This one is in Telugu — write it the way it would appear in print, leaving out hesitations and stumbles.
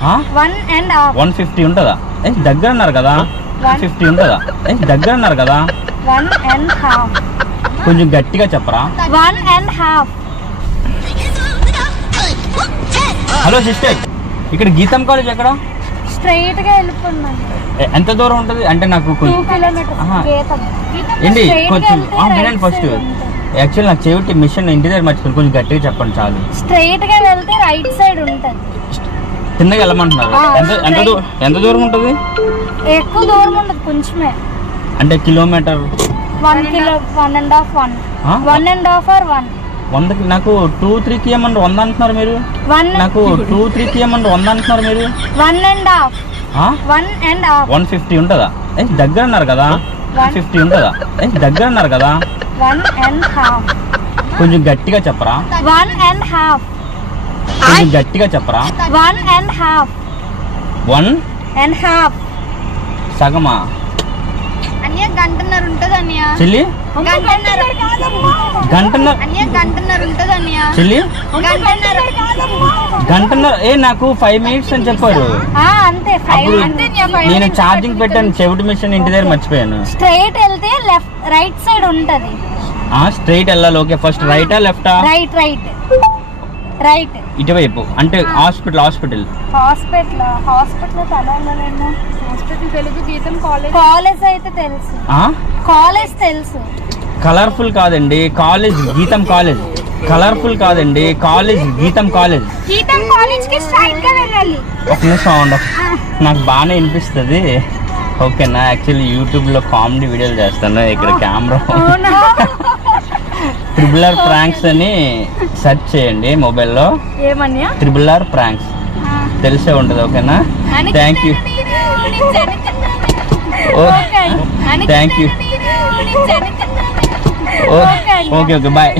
1.5 150 ఉంటుందా? దగ్గర అన్నారు కదా. 150 ఉంటుందా? దగ్గర అన్నారు కదా. 1.5 కొంచెం గట్టిగా చెప్పరా. 1.5 హలో సిస్టర్, ఇక్కడ గీతం కాలేజ్ ఎక్కడ? స్ట్రైట్ గా వెళ్ళిపోతున్నాను. ఎంత దూరం ఉంటుంది అంటే నాకు 2 కిలోమీటర్స్. ఏంటి కొంచెం వినండి ఫస్ట్. యాక్చువల్ నాకు చెవిటి మిషన్ ఇంటి దగ్గర మర్చిపోయింది, కొంచెం గట్టిగా చెప్పండి చాలు. స్ట్రైట్ గా వెళ్తే రైట్ సైడ్ ఉంటుంది. కిందకి వెళ్ళమంటున్నారు. ఎంత దూరం ఉంటుంది? ఎక్కువ దూరం ఉండదు, కొంచెమే. అంటే కిలోమీటర్ 1 కిలో 1.5 or 1. 100కి నాకు 2-3 km అంటే 100 అంటున్నారు మీరు. నాకు 2-3 km అంటే 100 అంటున్నారు మీరు. 1.5 1.5 ఉంటుందా? దగ్గర అన్నారు కదా. 150 ఉంటుందా? దగ్గర అన్నారు కదా. 1.5 కొంచెం గట్టిగా చెప్పరా. 1.5 కొంచెం గట్టిగా చెప్పరా. 1.5 1.5 సగమా? అన్నయ్య గంటన్నర ఉంటుంది అన్నయ్య. చెల్లి గంటన్నర ఉంటుంది అన్నయ్య. చెల్లి గంటన్నర. నాకు 5 minutes అని చెప్పారు. అంతే. నేను ఛార్జింగ్ పెట్టాను, చెవిటి మిషన్ ఇంటి దగ్గర మర్చిపోయాను. స్ట్రైట్ వెళ్తే రైట్ సైడ్ ఉంటది. స్ట్రైట్ వెళ్ళాలి. ఓకే, ఫస్ట్ రైటా లెఫ్టా? రైట్. ఇటువైపు అంటే హాస్పిటల్. హాస్పిటల్ తెలుగు గీతం కాలేజ్ అయితే తెలుసు. కాలేజ్ తెలుసు. కలర్ఫుల్ కాదండి కాలేజ్, గీతం కాలేజ్. కలర్ఫుల్ కాదండి కాలేజ్, గీతం కాలేజ్. గీతం కాలేజ్ కి స్ట్రైట్ గా వెళ్ళాలి. ఒక నిమిషం నాకు బాగానే వినిపిస్తుంది. ఓకేనా? యాక్చువల్లీ యూట్యూబ్లో కామెడీ వీడియోలు చేస్తాను. ఇక్కడ కెమెరా ట్రిబుల్ ప్రాంక్స్ అని సెర్చ్ చేయండి మొబైల్లో. ఏమన్నా ట్రిబుల్ ప్రాంక్స్ తెలిసే ఉంటుంది. ఓకేనా? Thank you. Okay bye.